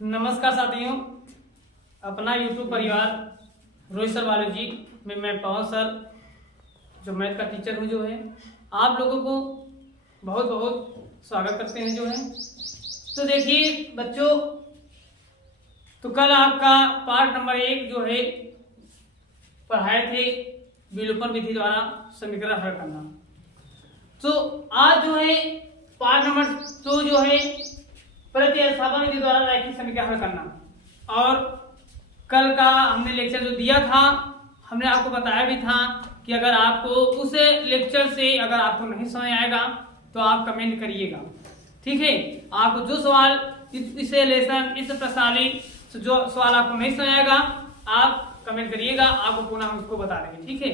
नमस्कार साथियों, अपना यूट्यूब परिवार रोहित सर बायोलॉजी में मैं पवन सर जो मैथ का टीचर हूँ जो है आप लोगों को बहुत बहुत स्वागत करते हैं जो है। तो देखिए बच्चों, तो कल आपका पार्ट नंबर 1 जो है पढ़ाए थे विलोपन विधि द्वारा समीकरण हल करना। तो आज जो है पार्ट नंबर 2 जो है प्रतिस्थापन विधि द्वारा रैखिक समीकरण हल करना। और कल का हमने लेक्चर जो दिया था, हमने आपको बताया भी था कि अगर आपको उस लेक्चर से अगर आपको नहीं समझ आएगा तो आप कमेंट करिएगा, ठीक है। आपको जो सवाल इस लेसन इस प्रश्नावली जो सवाल आपको नहीं समझ आएगा आप कमेंट करिएगा, आपको पुनः हम उसको बता देंगे, ठीक है।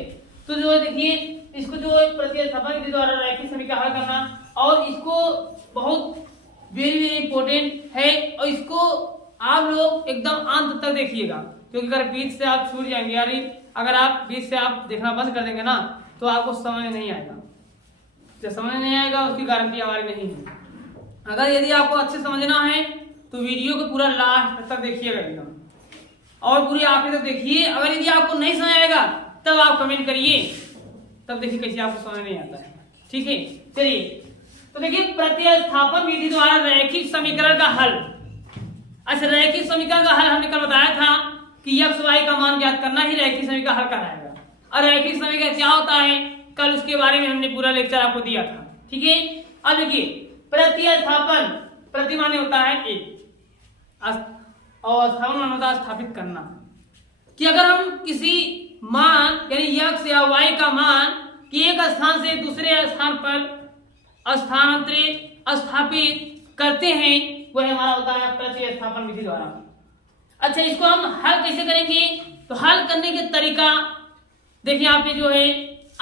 तो जो देखिए इसको जो प्रतिस्थापन विधि द्वारा रैखिक समीकरण हल करना, और इसको बहुत वेरी वेरी इंपॉर्टेंट है और इसको आप लोग एकदम अंत तक देखिएगा, क्योंकि अगर बीच से आप छूट जाएंगे यानी अगर आप बीच से आप देखना बंद कर देंगे ना तो आपको समझ नहीं आएगा। जो समझ नहीं आएगा उसकी गारंटी हमारी नहीं है। अगर यदि आपको अच्छे समझना है तो वीडियो को पूरा लास्ट तक देखिएगा एकदम, और पूरी आखिर तक देखिए। अगर यदि आपको नहीं समझ आएगा तब आप कमेंट करिए, तब देखिए कैसे आपको समझ नहीं आता है, ठीक है। चलिए तो देखिए प्रतिस्थापन विधि द्वारा रैखिक समीकरण का हल। अच्छा, रैखिक समीकरण का हल हमने कल बताया था कि x y का मान ज्ञात करना ही रैखिक समीकरण हल कराएगा। और रैखिक समीकरण क्या होता है कल उसके बारे में हमने पूरा लेक्चर आपको दिया था, ठीक है। अब देखिए प्रतिस्थापन, प्रति माने होता है एक और स्थापन माने होता है स्थापित करना, कि अगर हम किसी मान यानी x या y का मान कि एक स्थान से दूसरे स्थान पर स्थानांतरित स्थापित करते हैं वह हमारा होता है प्रतिस्थापन विधि द्वारा। अच्छा, इसको हम हल कैसे करेंगे? तो हल करने के तरीका देखिए, यहाँ पे जो है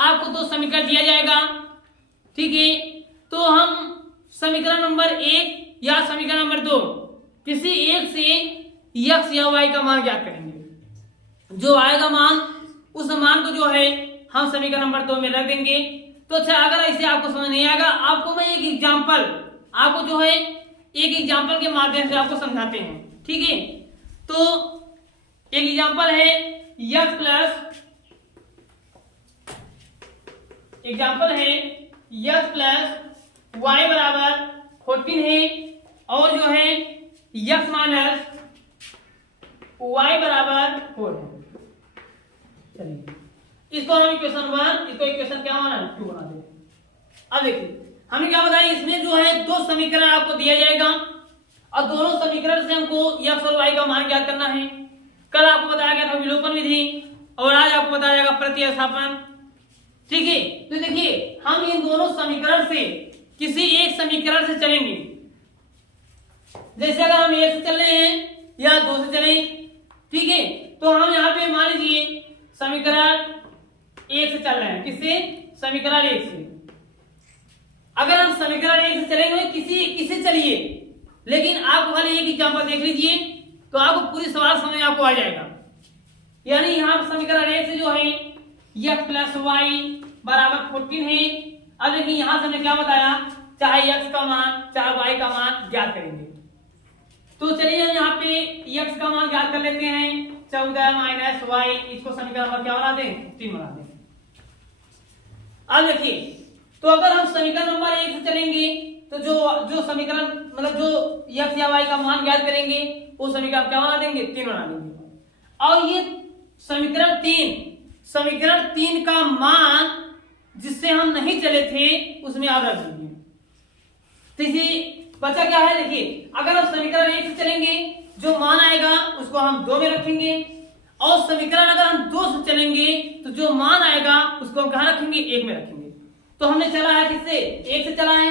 आपको 2 समीकरण दिया जाएगा, ठीक है। तो हम समीकरण नंबर 1 या समीकरण नंबर 2 किसी एक से x या y का मान ज्ञात करेंगे। जो आएगा मान उस मान को जो है हम समीकरण नंबर 2 में रख देंगे। तो अच्छा, अगर ऐसे आपको समझ नहीं आएगा आपको मैं एक एग्जांपल आपको जो है एक एग्जांपल के माध्यम से आपको समझाते हैं, ठीक है। तो एक एग्जांपल है x प्लस y बराबर 14 है, और जो है x माइनस y बराबर 4 है। चलिए इसको हम इक्वेशन 1, इसको इक्वेशन क्या बना 2 बना देंगे। अब देखिए हमने क्या बताया, इसमें जो है 2 समीकरण आपको दिया जाएगा और दोनों समीकरण से हमको x और y का मान ज्ञात करना है। कल आपको बताया गया था विलोपन विधि और आज आपको बताया जाएगा प्रतिस्थापन, ठीक है। तो देखिए हम इन दोनों समीकरण से किसी एक समीकरण से चलेंगे। जैसे अगर हम 1 से चल रहे हैं या 2 से चले, ठीक है। तो हम यहाँ पे मान लीजिए समीकरण 1 से चल रहे हैं, किससे? समीकरण 1 से। अगर हम समीकरण 1 से चलेंगे किसी चलिए, लेकिन आप खाली एक एग्जांपल देख लीजिए तो आपको पूरी सवाल समझ आपको आ जाएगा। यानी यहाँ समीकरण 1 से जो है x प्लस y बराबर 14 है। अब देखिए यहाँ से हमने क्या बताया, चाहे x का मान चाहे y का मान ज्ञात करेंगे। तो चलिए हम यहाँ पे x का मान ज्ञात कर लेते हैं 14 माइनस y, इसको समीकरण नंबर क्या बना दें 3 बना दें। अब देखिए तो अगर हम समीकरण नंबर 1 से चलेंगे तो जो समीकरण मतलब जो x या y का मान ज्ञात करेंगे वो समीकरण क्या बना देंगे 3 बना देंगे। और ये समीकरण 3 का मान जिससे हम नहीं चले थे उसमें आप रख देंगे। तो इसी बचा क्या है, देखिए अगर हम समीकरण 1 से चलेंगे जो मान आएगा उसको हम 2 में रखेंगे, और समीकरण अगर हम 2 से चलेंगे तो जो मान आएगा उसको हम कहाँ रखेंगे 1 में रखेंगे। तो हमने चला है किससे 1 से चला है,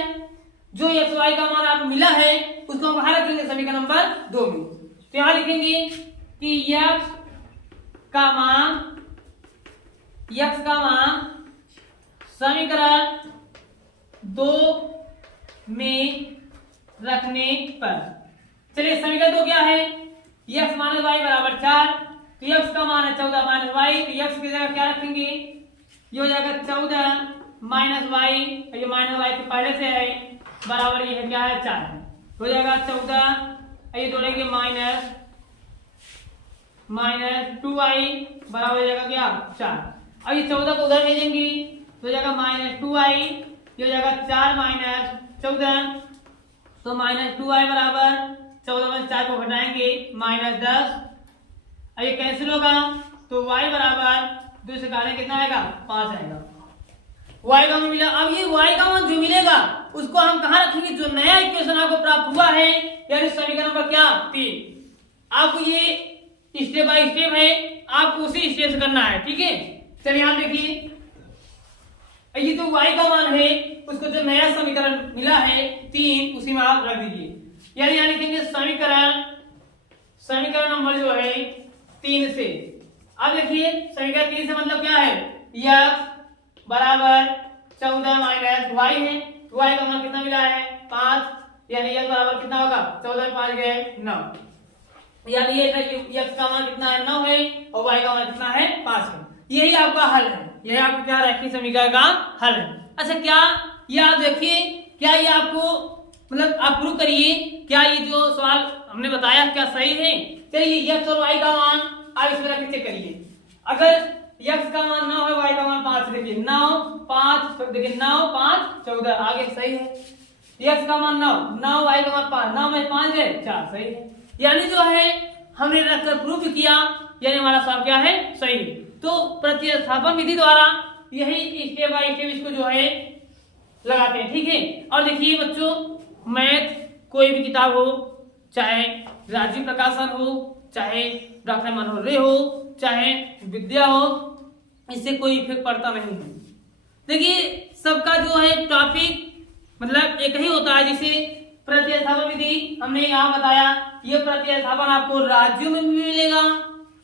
जो x y का मान आपको मिला है उसको हम कहाँ रखेंगे समीकरण नंबर 2 में। तो यहाँ लिखेंगे कि x का मान समीकरण 2 में रखने पर, चलिए समीकरण 2 क्या है, x माइनस y बराबर 4, तो x का मान है 14 माइनस y, तो x की जगह क्या रखेंगे, ये हो जाएगा 14 माइनस y, ये माइनस y के पहले से है बराबर ये है क्या है 4 है, हो जाएगा 14 ये जोड़ेंगे -2i बराबर हो जाएगा क्या 4। अब ये 14 को उधर भेजेंगे तो हो जाएगा -2i, ये हो जाएगा 4 -14, तो -2i बराबर 14 में 4 को घटाएंगे -10। अब ये कैंसिल होगा तो y बराबर 2 से काटेंगे कितना आएगा 5 आएगा। y का मान मिला। अब ये y का मान जो मिलेगा उसको हम कहाँ रखेंगे, जो नया इक्वेशन आपको प्राप्त हुआ है यानी समीकरण नंबर क्या 3। आपको ये स्टेप बाय स्टेप है, आपको उसी स्टेप से करना है, ठीक है। चलिए यहाँ देखिए, ये तो y का मान है, उसको जो नया समीकरण मिला है 3 उसी में आप रख दीजिए। यानी यहाँ लिखेंगे समीकरण नंबर जो है 3 से। अब देखिए समीकरण 3 से मतलब क्या है, x बराबर 14 माइनस y है, y का मान कितना मिला है 5, यानी x बराबर कितना होगा 14 में 5 गए 9, यानी ये x का मान कितना है 9 है और y का मान कितना है 5 है। यही आपका हल है, यही आपका क्या रैखिक समीकरण का हल है। अच्छा क्या ये आप देखिए, क्या ये आपको मतलब आप प्रूव करिए क्या ये जो सवाल हमने बताया क्या सही है। चलिए x और y का मान आप इसमें रख चेक करिए। अगर x का मान 9 है, y का मान 5, देखिए 9 5, देखिए 9 5 14 आगे सही है। x का मान 9 y का मान 5, 9 में 5 है 4 सही है। यानी जो है हमने रखकर प्रूफ किया, यानी हमारा सवाल क्या है सही है। तो प्रतिस्थापन विधि द्वारा यही स्टेप बाय स्टेप इसको जो है लगाते हैं, ठीक है। और देखिए बच्चों, मैथ कोई भी किताब हो, चाहे राजीव प्रकाशन हो, चाहे डॉक्टर मनोहर रे हो, चाहे विद्या हो, इससे कोई इफेक्ट पड़ता नहीं है। देखिए सबका जो है टॉपिक मतलब एक ही होता है। जिसे प्रतिस्थापन विधि हमने यहाँ बताया, ये प्रतिस्थापन आपको राज्यों में भी मिलेगा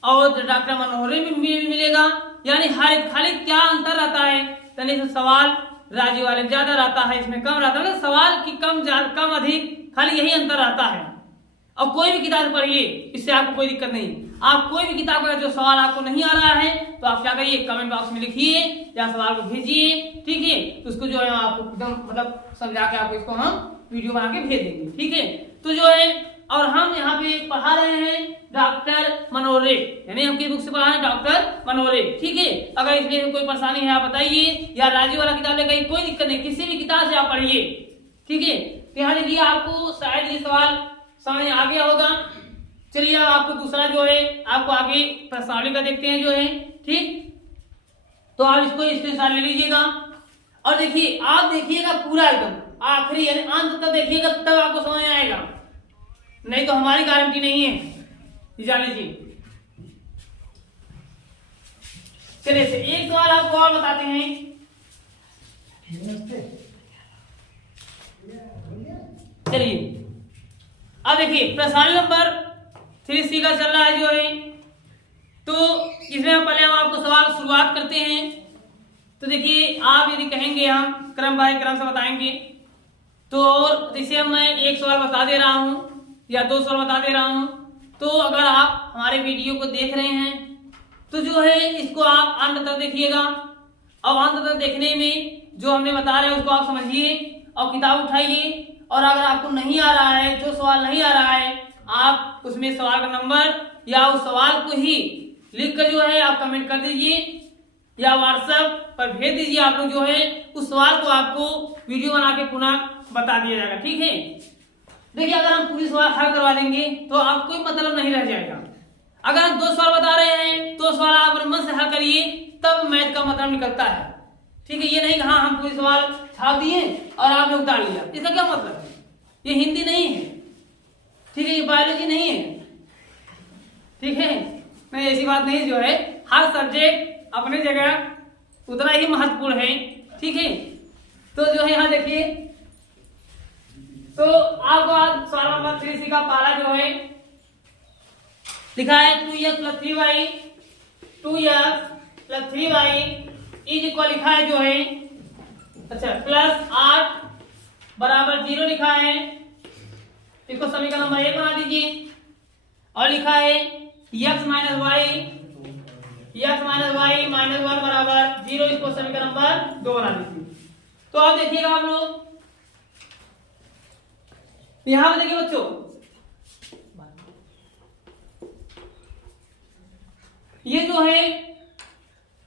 और डॉक्टर मनोहर रे में भी मिलेगा। यानी हर खाली क्या अंतर रहता है, यानी सवाल राज्य वाले में ज्यादा रहता है, इसमें कम रहता है, मतलब सवाल की कम अधिक खाली यही अंतर रहता है। और कोई भी किताब पढ़िए, इससे आपको कोई दिक्कत नहीं। आप कोई भी किताब का जो सवाल आपको नहीं आ रहा है तो आप क्या करिए, कमेंट बॉक्स में लिखिए या सवाल को भेजिए, ठीक है। तो उसको जो है आपको एकदम मतलब समझा के आपको इसको हम वीडियो बना के भेज देंगे, ठीक है। तो जो है और हम यहाँ पे पढ़ा रहे हैं डॉक्टर मनोहर रे, यानी हम किस बुक से पढ़ा रहे हैं डॉक्टर मनोहर रे, ठीक है। अगर इसमें कोई परेशानी है आप बताइए, या राज्य वाला किताब लेकर कोई दिक्कत नहीं, किसी भी किताब से आप पढ़िए, ठीक है। तो यहाँ देखिए आपको शायद ये सवाल समझ आ गया होगा। चलिए अब आपको दूसरा जो है आपको आगे प्रश्नावली का देखते हैं जो है, ठीक। तो आप इसको स्क्रीनशॉट ले लीजिएगा और देखिए आप देखिएगा पूरा एकदम आखिरी यानी अंत तक देखिएगा, तब आपको समझ आएगा, नहीं तो हमारी गारंटी नहीं है, जान लीजिए। चलिए एक सवाल आपको और बताते हैं। चलिए अब देखिए प्रश्नावली नंबर 3C का चल रहा है जो है। तो इसमें पहले हम आपको सवाल शुरुआत करते हैं। तो देखिए आप यदि कहेंगे हम क्रम बाय क्रम से बताएंगे, तो जैसे मैं एक सवाल बता दे रहा हूं या 2 सवाल बता दे रहा हूं, तो अगर आप हमारे वीडियो को देख रहे हैं तो जो है इसको आप अंत तक देखिएगा। और अंत तक देखने में जो हमने बता रहे हैं उसको आप समझिए और किताब उठाइए। और अगर आपको नहीं आ रहा है, जो सवाल नहीं आ रहा है, आप उसमें सवाल का नंबर या उस सवाल को ही लिखकर जो है आप कमेंट कर दीजिए या व्हाट्सएप पर भेज दीजिए। आप लोग जो है उस सवाल को आपको वीडियो बना के पुनः बता दिया जाएगा, ठीक है। देखिए अगर हम पूरी सवाल हल करवा देंगे तो आपको कोई मतलब नहीं रह जाएगा। अगर हम 2 सवाल बता रहे हैं तो सवाल आप मन से हल करिए, तब मैथ का मतलब निकलता है, ठीक है। ये नहीं हाँ हम पूरी सवाल छाप दिए और आपने उतार लिया, इसका क्या मतलब है। ये हिंदी नहीं है, ठीक है, ये बायोलॉजी नहीं है, ठीक है। नहीं ऐसी बात नहीं, जो है हर सब्जेक्ट अपने जगह उतना ही महत्वपूर्ण है, ठीक है। तो जो है यहाँ देखिए, तो आपको आज सवाल नंबर 3C का पहला जो है लिखा है 2x + 3y 2x + 3y is equal लिखा है जो है, अच्छा +8 बराबर 0 लिखा है। इसको समीकरण नंबर 1 बना दीजिए। और लिखा है x - y -1 बराबर 0, इसको समीकरण नंबर 2 बना दीजिए। तो अब देखिएगा आप लोग यहाँ पे देखिए बच्चों, ये जो है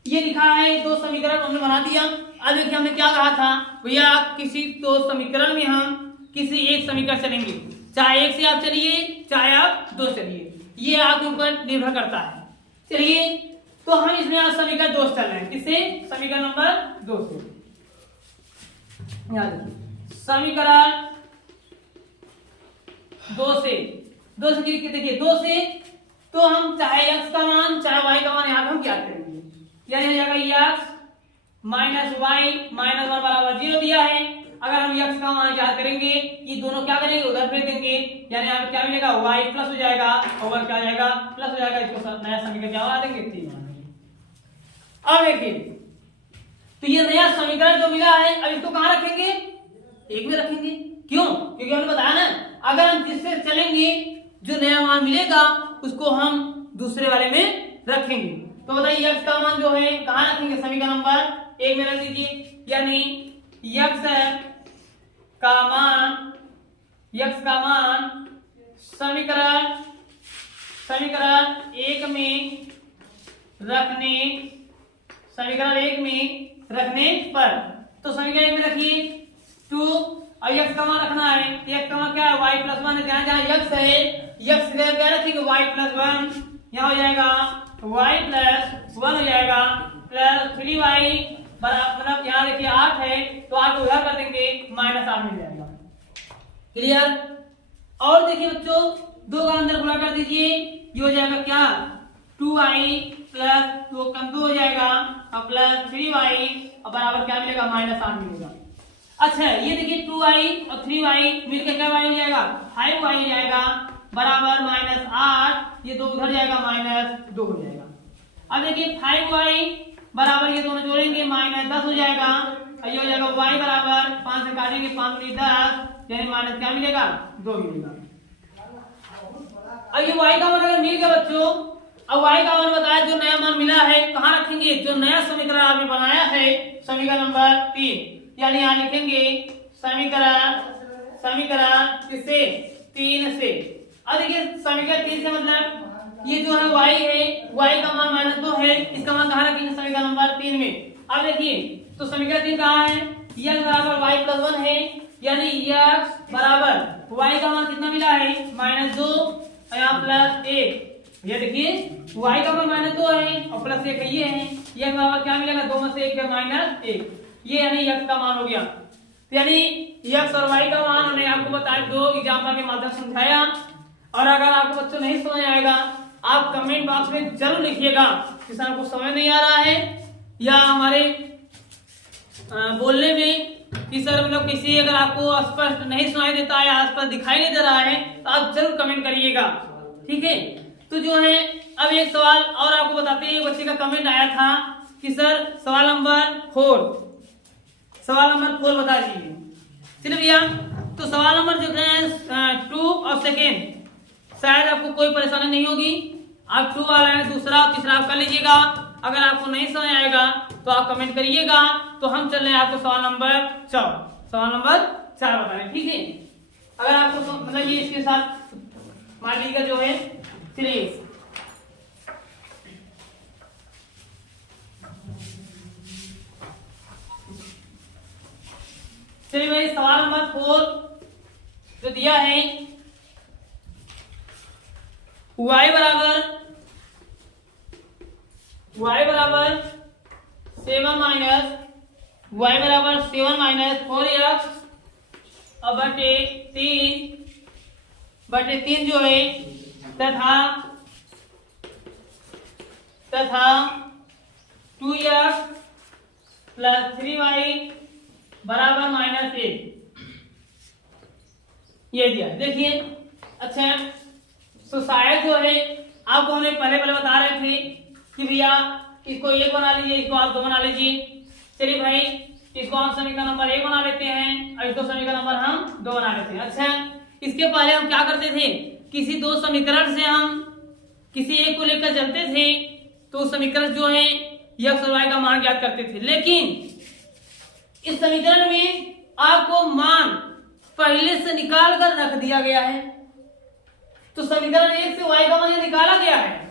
ये लिखा है दो समीकरण हमने बना दिया। अब देखिए हमने क्या कहा था भैया, किसी दो समीकरण में हम किसी एक समीकरण चलेंगे, चाहे एक से आप चलिए चाहे आप दो चलिए, ये आपके ऊपर निर्भर करता है। चलिए तो हम इसमें आज समीकरण 2 से चल रहे हैं। किससे? समीकरण नंबर 2 से। याद रखिए समीकरण 2 से देखिए 2 से तो हम चाहे x का मान चाहे y का मान यहाँ पे हम ज्ञात करेंगे। यानी हो जाएगा x माइनस वाई माइनस 1 बराबर 0 दिया है। अगर हम x का मान ज्ञात करेंगे, ये दोनों क्या करेंगे उधर फेंक देंगे, यानी यहाँ पे क्या मिलेगा y प्लस हो जाएगा और क्या हो जाएगा प्लस हो जाएगा। इसको नया समीकरण क्या बना देंगे 3 बना देंगे। अब देखिए तो ये नया समीकरण जो मिला है, अब इसको कहाँ रखेंगे? एक में रखेंगे। क्यों? क्योंकि हमने बताया ना, अगर हम जिससे चलेंगे जो नया मान मिलेगा उसको हम दूसरे वाले में रखेंगे। तो बताइए x का मान जो है कहाँ रखेंगे? समीकरण नंबर 1 में रख दीजिए। यानी x का मान समीकरण 1 में रखने पर, तो समीकरण 1 में रखिए 2 और x का मान रखना है। x का मान क्या है? y प्लस 1 है। जहाँ x है x की क्या रखेंगे? y प्लस 1, यहाँ हो जाएगा y प्लस 1 हो जाएगा प्लस 3y बराबर, मतलब यहाँ देखिए 8 है तो 8 को उधर कर देंगे माइनस 8 मिल जाएगा। क्लियर? और देखिए बच्चों 2 का अंदर गुणा कर दीजिए, ये हो जाएगा क्या 2y प्लस 2 कम 2 हो जाएगा और प्लस 3y और बराबर क्या मिलेगा माइनस 8 मिलेगा। अच्छा ये देखिए 2y और 3y मिलकर क्या y हो जाएगा 5y हो जाएगा बराबर माइनस 8, ये 2 उधर जाएगा माइनस 2 हो जाएगा। अब देखिए 5y बराबर ये दोनों जोड़ेंगे माइनस 10 हो जाएगा और ये हो जाएगा y बराबर 5 से काटेंगे 5 दूनी 10, यानी माइनस क्या मिलेगा 2 मिलेगा। अब ये y का मान अगर मिल गया बच्चों, अब y का मान बताया जो नया मान मिला है कहाँ रखेंगे? जो नया समीकरण आपने बनाया है समीकरण नंबर 3, यानी यहाँ लिखेंगे समीकरण किससे? 3 से। अब देखिए समीकरण 3 से मतलब ये जो है y है, y का मान माइनस 2 है, इसका मान कहाँ रखेंगे? समीकरण नंबर 3 में। अब देखिए तो समीकरण 3 कहाँ है? x बराबर y प्लस 1 है, यानी x बराबर y का मान कितना मिला है? माइनस 2 और यहाँ प्लस 1। ये देखिए y का मान माइनस 2 है और प्लस 1 ये है, ये बराबर क्या मिलेगा? 2 में से 1 माइनस 1, ये यानी x का मान हो गया। यानी x और y का मान हमने आपको बताया 2 एग्जांपल के माध्यम से समझाया। और अगर आपको बच्चों नहीं समझ आएगा आप कमेंट बॉक्स में जरूर लिखिएगा कि सर आपको समझ नहीं आ रहा है, या हमारे बोलने में कि सर मतलब किसी अगर आपको स्पष्ट नहीं सुनाई देता है या स्पष्ट दिखाई नहीं दे रहा है तो आप जरूर कमेंट करिएगा। ठीक है, तो जो है अब एक सवाल और आपको बताते हैं। बच्चे का कमेंट आया था कि सर सवाल नंबर 4 बता दीजिए। चलिए भैया, तो सवाल नंबर जो है 2 और सेकेंड शायद आपको कोई परेशानी नहीं होगी। आप 2 वाला है, दूसरा और तीसरा आप कर लीजिएगा। अगर आपको नहीं समझ आएगा तो आप कमेंट करिएगा। तो हम चल रहे हैं आपको सवाल नंबर 4 बताएं। ठीक है, अगर आपको मतलब ये इसके साथ मान लीजिएगा जो है। चलिए भाई सवाल नंबर 4 जो दिया है y बराबर 7 माइनस 4x और बटे 3 जो है तथा 2x प्लस 3y बराबर माइनस 1, ये दिया। देखिए अच्छा तो शायद जो है आपको हमने पहले बता रहे थे कि भैया इसको 1 बना लीजिए, इसको आप 2 बना लीजिए। चलिए भाई इसको हम समीकरण नंबर 1 बना लेते हैं और इसको समीकरण नंबर हम 2 बना लेते हैं। अच्छा इसके पहले हम क्या करते थे? किसी 2 समीकरण से हम किसी एक को लेकर चलते थे तो समीकरण जो है x और y का मान ज्ञात करते थे। लेकिन इस समीकरण में आपको मान पहले से निकाल कर रख दिया गया है। तो समीकरण 1 से y का मान निकाला गया है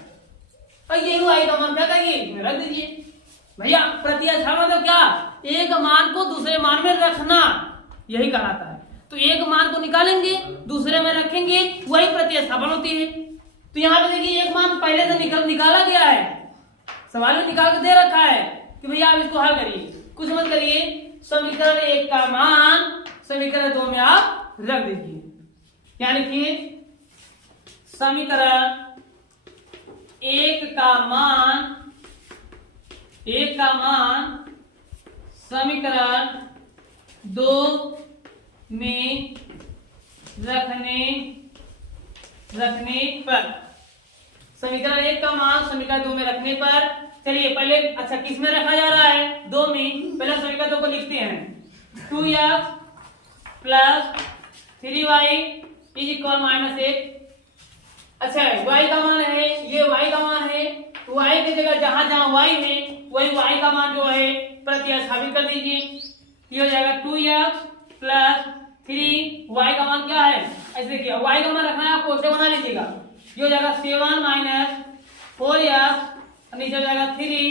और ये y का मान क्या करिए इसमें रख दीजिए। भैया प्रतिस्थापन मतलब क्या, एक मान को दूसरे मान में रखना, यही कहलाता है। तो एक मान को निकालेंगे दूसरे में रखेंगे, वही प्रतिस्थापन होती है। तो यहाँ पे देखिए एक मान पहले से निकाला गया है, सवाल में निकाल के दे रखा है कि भैया आप इसको हल करिए, कुछ मत करिए, समीकरण 1 का मान समीकरण 2 में आप रख दीजिए। क्या लिखिए, समीकरण 1 का मान समीकरण 2 में रखने पर, समीकरण 1 का मान समीकरण 2 में रखने पर, चलिए पहले अच्छा किस में रखा जा रहा है, 2 में, पहले समीकरण 2 को लिखते हैं। 2x plus 3y is equal -1। अच्छा y का मान है, ये y का मान है, तो y की जगह जहां जहां y है वही y का मान जो है प्रतिस्थापित कर दीजिए। ये हो जाएगा 2x प्लस 3y का मान क्या है, ऐसे देखिए y का मान रखना है आपको, उसे बना लीजिएगा। ये हो जाएगा 7 माइनस 4x, नीचे हो जाएगा 3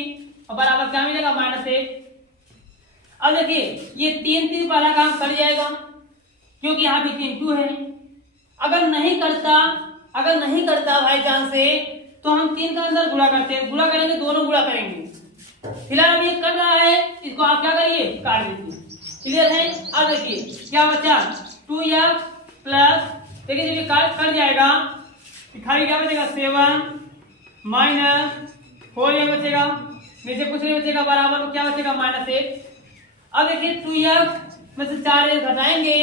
और बराबर क्या मिलेगा -1। अब देखिए ये 3 वाला काम कर जाएगा क्योंकि यहाँ भी 3 2 है। अगर नहीं करता बाई चांस से तो हम 3 का अंदर गुणा करते हैं, गुणा करेंगे दोनों गुणा करेंगे। फिलहाल हम ये कर रहा है, इसको आप क्या करिए काट दीजिए। क्लियर है। अब देखिए क्या बचा 2x प्लस, देखिए जब कट जाएगा खाली क्या बचेगा 7 माइनस 4 बचेगा, नीचे कुछ नहीं बचेगा, बराबर में क्या बचेगा -1। अब देखिए 2x में से 4 घटाएंगे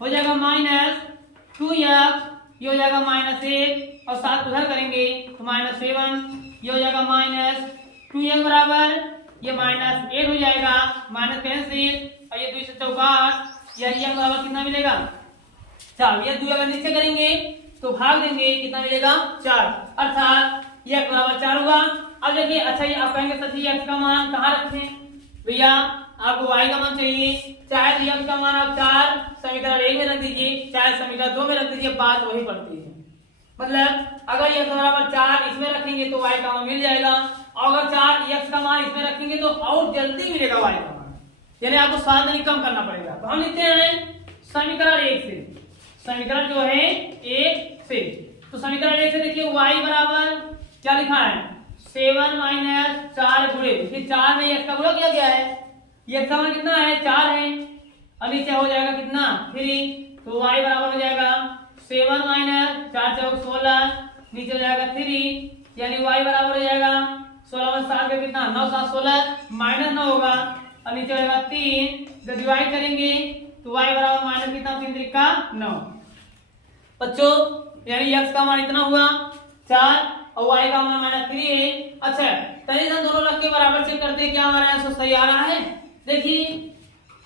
हो जाएगा -2x, ये हो जाएगा -1 और 7 उधर करेंगे तो -7, ये हो जाएगा -2x बराबर ये -8 हो जाएगा, माइनस कैंसिल और ये 2 से 4 ये बराबर कितना मिलेगा 4। ये 2 अगर नीचे करेंगे तो भाग देंगे कितना मिलेगा 4, अर्थात ये बराबर 4 हुआ। अब देखिए अच्छा ये आप कहेंगे सर जी x का मान कहाँ रखें, भैया आपको y का मान चाहिए, चाहे x का मान आप 4 समीकरण 1 में रख दीजिए, चाहे समीकरण 2 में रख दीजिए, बात वही पड़ती है। मतलब अगर x बराबर 4 इसमें रखेंगे तो y का मान मिल जाएगा, और अगर 4 x का मान इसमें रखेंगे तो और जल्दी मिलेगा y का मान, यानी आपको सावधानी कम करना पड़ेगा। तो हम लिखते हैं समीकरण 1 से, समीकरण जो है 1 से, तो समीकरण 1 से देखिए y बराबर क्या लिखा है 7 माइनस 4 गुणे, 4 में x का गुणा किया गया है, ये x का मान कितना है 4 है, और नीचे हो जाएगा कितना 3, तो y बराबर हो जाएगा 7 माइनस 4 चौक 16, नीचे हो जाएगा 3, यानी y बराबर हो जाएगा 16 में 7 का कितना 9 7 16 -9 होगा, और नीचे हो जाएगा 3, जब डिवाइड करेंगे तो y बराबर माइनस कितना 3 3 का 9। बच्चों यानी x का मान इतना हुआ 4 और y का मान -3 है। अच्छा तनिक हम दोनों रख के बराबर चेक करते हैं क्या हमारा आंसर सही आ रहा है। देखिए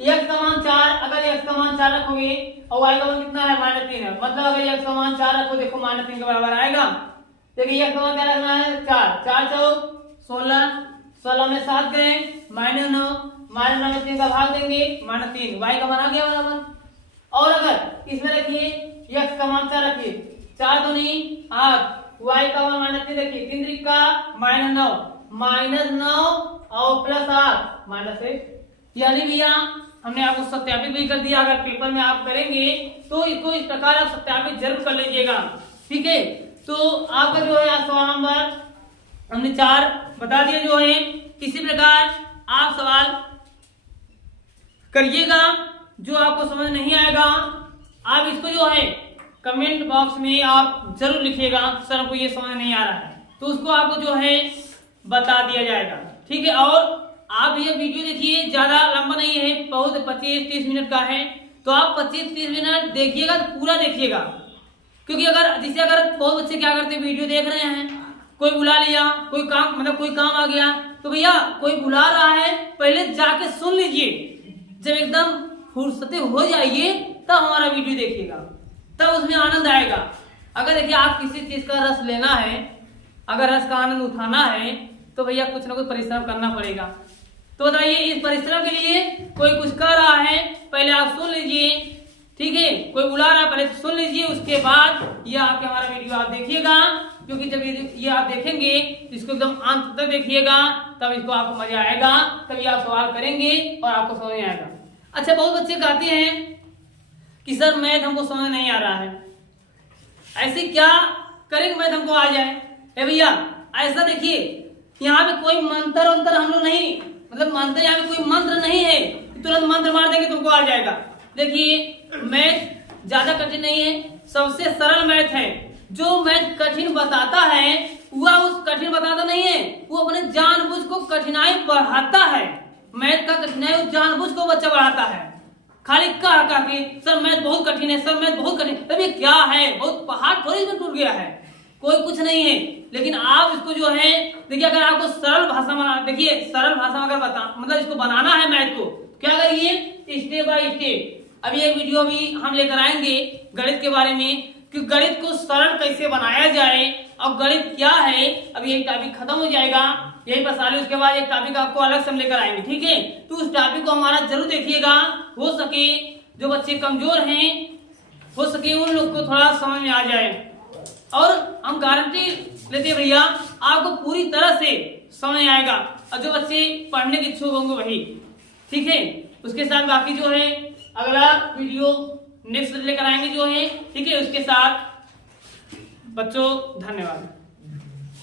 x का मान 4, अगर x का मान 4 रखोगे और y का मान कितना है -3 है, मतलब अगर x का मान 4 रखो देखो -3 के बराबर आएगा। देखिए x का मान क्या रखना है 4, 4 चौक 16, 16 में 7 गए -9, -9 में 3 का भाग देंगे -3, y का मान आ गया बराबर। और अगर इसमें रखिए x का मान 4 रखिए, 4 दूनी 8, y का मान -3 रखिए, 3 3 का -9 और +8 -1, यानी भैया हमने आपको सत्यापित भी कर दिया। अगर पेपर में आप करेंगे तो इसको इस प्रकार आप सत्यापित जरूर कर लीजिएगा, ठीक है। तो आपका जो है आज सवाल नंबर हमने 4 बता दिए जो है। इसी प्रकार आप सवाल करिएगा, जो आपको समझ नहीं आएगा आप इसको जो है कमेंट बॉक्स में आप जरूर लिखिएगा सर हमको ये समझ नहीं आ रहा है, तो उसको आपको जो है बता दिया जाएगा, ठीक है। और आप ये वीडियो देखिए, ज्यादा लंबा नहीं है, बहुत 25-30 मिनट का है, तो आप 25-30 मिनट देखिएगा तो पूरा देखिएगा, क्योंकि अगर बहुत बच्चे क्या करते वीडियो देख रहे हैं, कोई बुला लिया, कोई काम मतलब कोई काम आ गया, तो भैया कोई बुला रहा है पहले जाके सुन लीजिए, जब एकदम फुर्सत हो जाइए तब हमारा वीडियो देखिएगा, तब उसमें आनंद आएगा। अगर देखिए आप किसी चीज का रस लेना है, अगर रस का आनंद उठाना है तो भैया कुछ ना कुछ परिश्रम करना पड़ेगा। तो बताइए इस परिश्रम के लिए कोई कुछ कर रहा है, पहले आप सुन लीजिए, ठीक है, कोई बुला रहा है, पहले सुन लीजिए, उसके बाद ये आपके हमारा वीडियो आप देखिएगा, क्योंकि जब ये आप देखेंगे इसको एकदम अंत तक देखिएगा, तब इसको आपको मजा आएगा, तभी आप सवाल करेंगे और आपको समझ में आएगा। अच्छा, बहुत बच्चे कहते हैं कि सर मैथ हमको समझ नहीं आ रहा है, ऐसे क्या करेंगे मैथ हमको आ जाए। ए भैया, ऐसा देखिए, यहाँ पे कोई मंत्र वंत्र हम लोग नहीं, मतलब मंत्र, यहाँ पे कोई मंत्र नहीं है तुरंत मंत्र मार देंगे तुमको आ जाएगा। देखिए, मैथ ज्यादा कठिन नहीं है, सबसे सरल मैथ है। जो मैथ कठिन बताता है वह उस कठिन बताता नहीं है, वो अपने जानबूझ को कठिनाई बढ़ाता है। मैथ का कठिनाई जानबूझ को बच्चा बढ़ाता है, खाली कह के सर मैथ बहुत कठिन है, सर मैथ बहुत कठिन। तब ये क्या है, बहुत पहाड़ थोड़ी में टूट गया है, कोई कुछ नहीं है। लेकिन आप इसको जो है देखिए, अगर आपको सरल भाषा में, देखिए सरल भाषा में अगर मतलब इसको बनाना है मैथ को, क्या करिए, स्टेप बाय स्टेप। अभी एक वीडियो भी हम लेकर आएंगे गणित के बारे में कि गणित को सरल कैसे बनाया जाए और गणित क्या है। अभी एक टॉपिक खत्म हो जाएगा यही पर साले, उसके बाद एक टॉपिक आपको अलग से हम लेकर आएंगे, ठीक है। तो उस टॉपिक को हमारा जरूर देखिएगा, हो सके जो बच्चे कमजोर हैं, हो सके उन लोग को थोड़ा समझ में आ जाए, और हम गारंटी लेते भैया आपको पूरी तरह से समझ आएगा, और जो बच्चे पढ़ने के इच्छुक होंगे वही, ठीक है। उसके साथ बाकी जो है अगला वीडियो नेक्स्ट लेकर आएंगे जो है, ठीक है। उसके साथ बच्चों धन्यवाद।